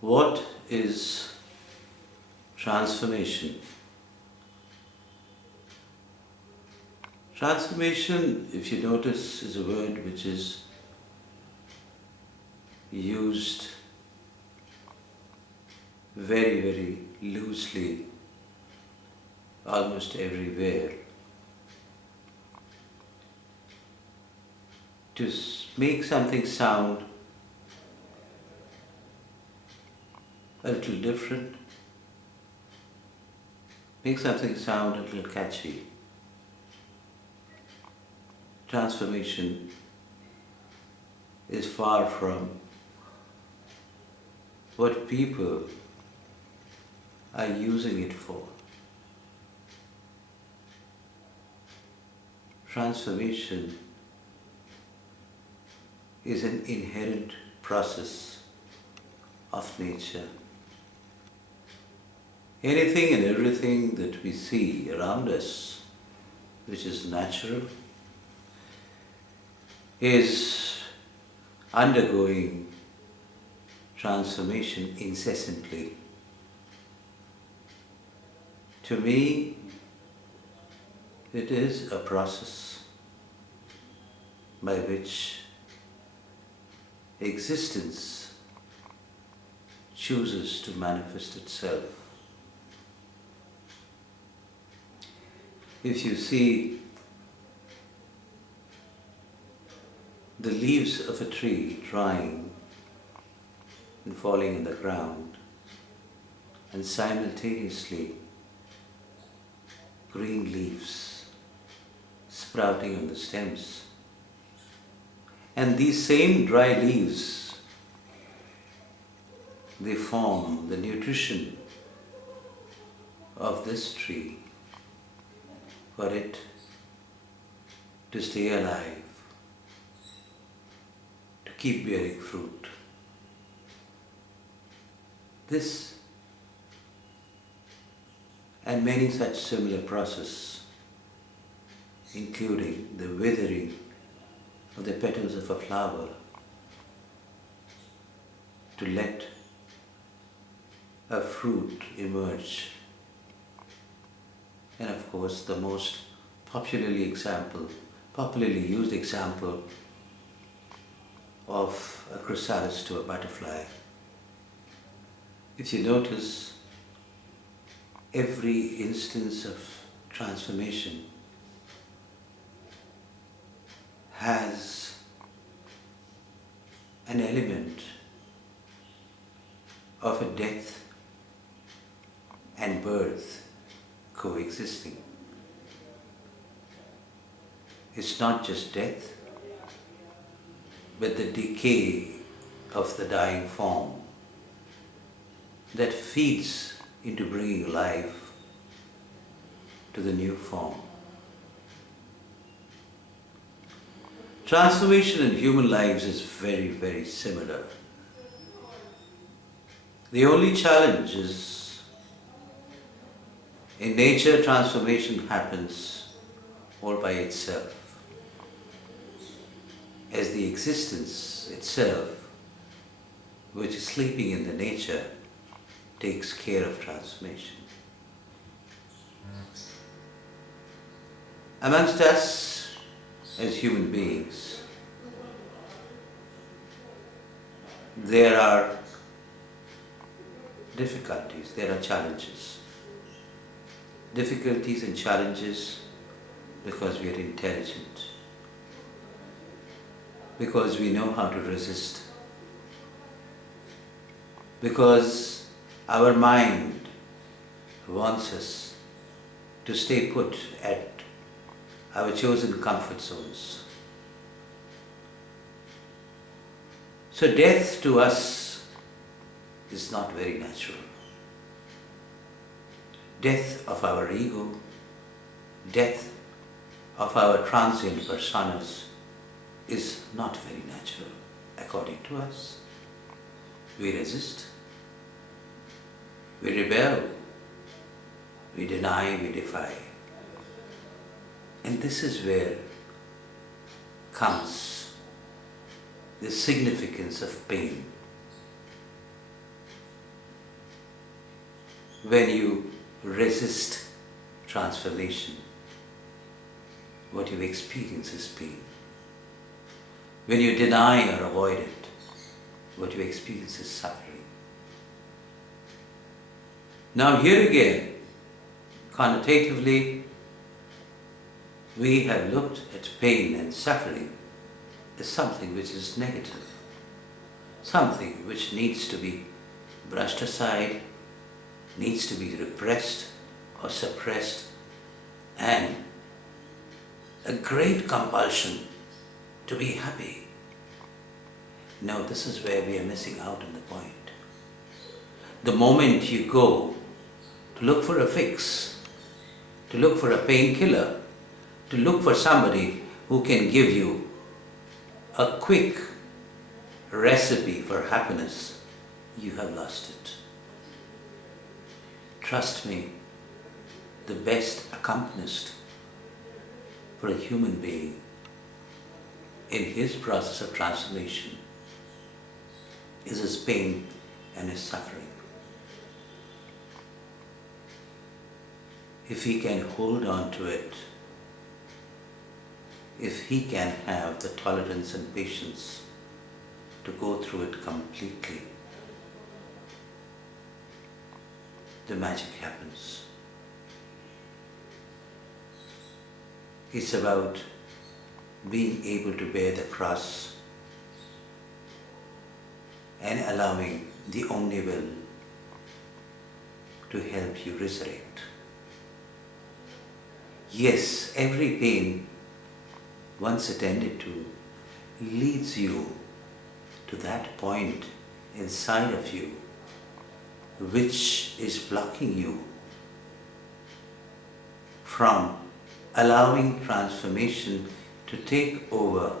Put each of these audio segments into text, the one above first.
What is transformation? Transformation, if you notice, is a word which is used very, very loosely almost everywhere to make something sound a little different, make something sound a little catchy. Transformation is far from what people are using it for. Transformation is an inherent process of nature. Anything and everything that we see around us, which is natural, is undergoing transformation incessantly. To me, it is a process by which existence chooses to manifest itself. If you see the leaves of a tree drying and falling in the ground, and simultaneously green leaves sprouting on the stems, and these same dry leaves, they form the nutrition of this tree for it to stay alive, to keep bearing fruit. This and many such similar processes, including the withering of the petals of a flower to let a fruit emerge. And of course, the most popularly used example of a chrysalis to a butterfly. If you notice, every instance of transformation has an element of a death and birth coexisting. It's not just death, but the decay of the dying form that feeds into bringing life to the new form. Transformation in human lives is very, very similar. The only challenge is, in nature, transformation happens all by itself, as the existence itself, which is sleeping in the nature, takes care of transformation. Amongst us as human beings, there are difficulties, there are challenges. Difficulties and challenges because we are intelligent, because we know how to resist, because our mind wants us to stay put at our chosen comfort zones. So death to us is not very natural. Death of our ego, death of our transient personas is not very natural according to us. We resist, we rebel, we deny, we defy. And this is where comes the significance of pain. when you resist transformation, what you experience is pain. When you deny or avoid it, what you experience is suffering. Now here again, connotatively, we have looked at pain and suffering as something which is negative, something which needs to be brushed aside, needs to be repressed or suppressed, and a great compulsion to be happy. No, this is where we are missing out on the point. The moment you go to look for a fix, to look for a painkiller, to look for somebody who can give you a quick recipe for happiness, you have lost it. Trust me, the best accompanist for a human being in his process of transformation is his pain and his suffering. If he can hold on to it, if he can have the tolerance and patience to go through it completely, the magic happens. It's about being able to bear the cross and allowing the only will to help you resurrect. Yes, every pain, once attended to, leads you to that point inside of you which is blocking you from allowing transformation to take over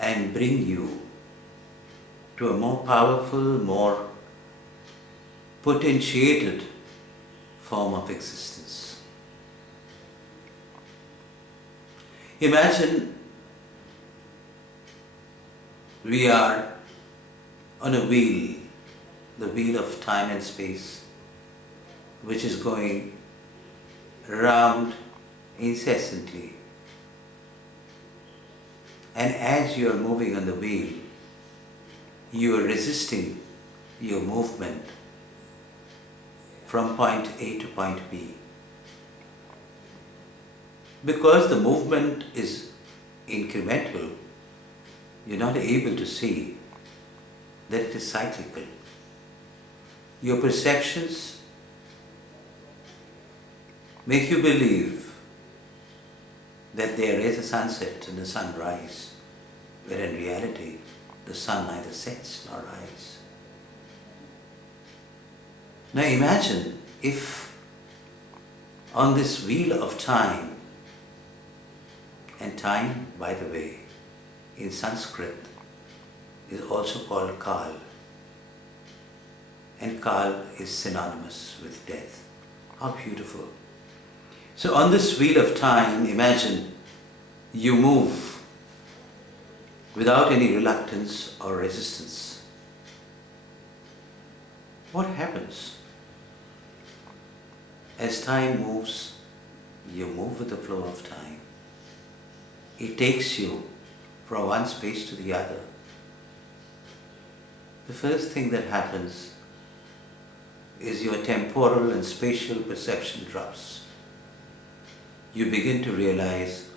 and bring you to a more powerful, more potentiated form of existence. Imagine we are on a wheel, the wheel of time and space, which is going round incessantly. And as you are moving on the wheel, you are resisting your movement from point A to point B. Because the movement is incremental, you're not able to see that it is cyclical. Your perceptions make you believe that there is a sunset and a sunrise, where in reality the sun neither sets nor rises. Now imagine if on this wheel of time, and time, by the way, in Sanskrit is also called Kal, and Kal is synonymous with death. How beautiful. So on this wheel of time, imagine you move without any reluctance or resistance. What happens? As time moves, you move with the flow of time. It takes you from one space to the other. The first thing that happens is your temporal and spatial perception drops. You begin to realize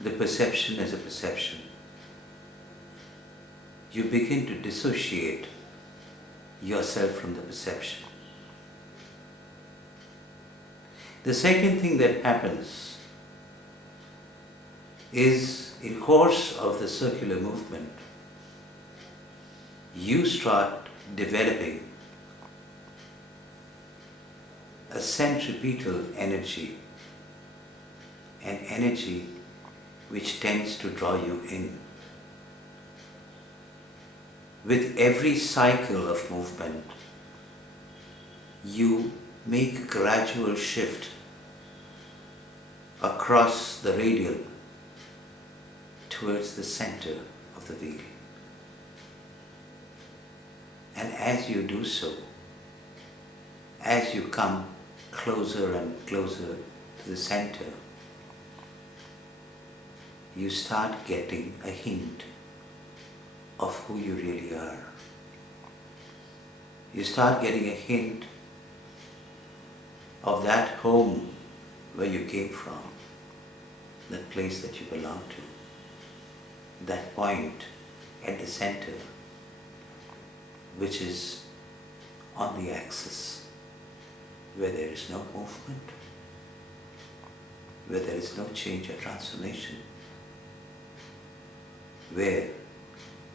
the perception as a perception. You begin to dissociate yourself from the perception. The second thing that happens is, in course of the circular movement, you start developing a centripetal energy, an energy which tends to draw you in. With every cycle of movement, you make a gradual shift across the radial towards the center of the wheel. And as you do so, as you come closer and closer to the center, you start getting a hint of who you really are. You start getting a hint of that home where you came from, that place that you belong to, that point at the center which is on the axis, where there is no movement, where there is no change or transformation, where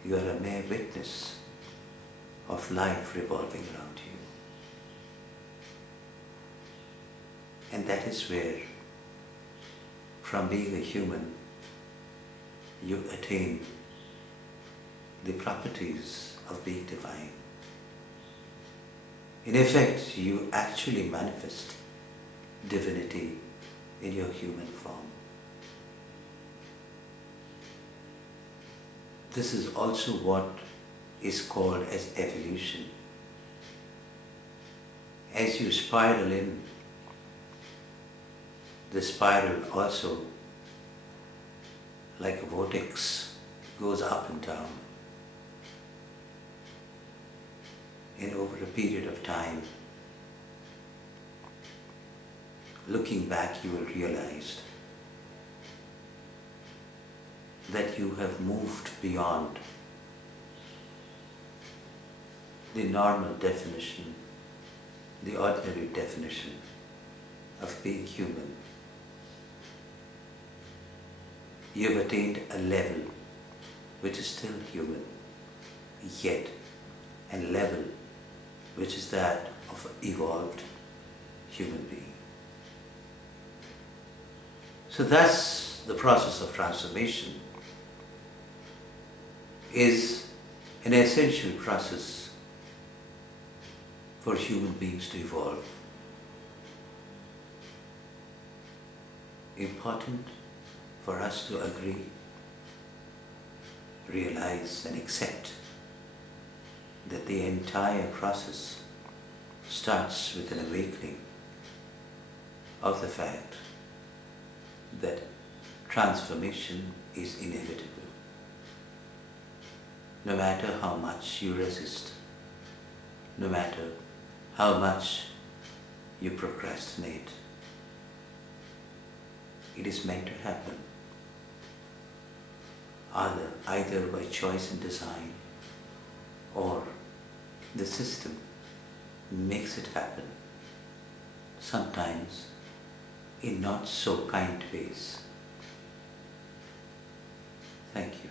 you are a mere witness of life revolving around you. And that is where, from being a human, you attain the properties of being divine. In effect, you actually manifest divinity in your human form. This is also what is called as evolution. As you spiral in, the spiral also, like a vortex, goes up and down. And over a period of time, looking back, you will realize that you have moved beyond the normal definition, the ordinary definition of being human. You have attained a level which is still human, yet a level which is that of an evolved human being. So that's the process of transformation, is an essential process for human beings to evolve. Important for us to agree, realize and accept that the entire process starts with an awakening of the fact that transformation is inevitable. No matter how much you resist, no matter how much you procrastinate, it is meant to happen, either by choice and design, or the system makes it happen, sometimes in not so kind ways. Thank you.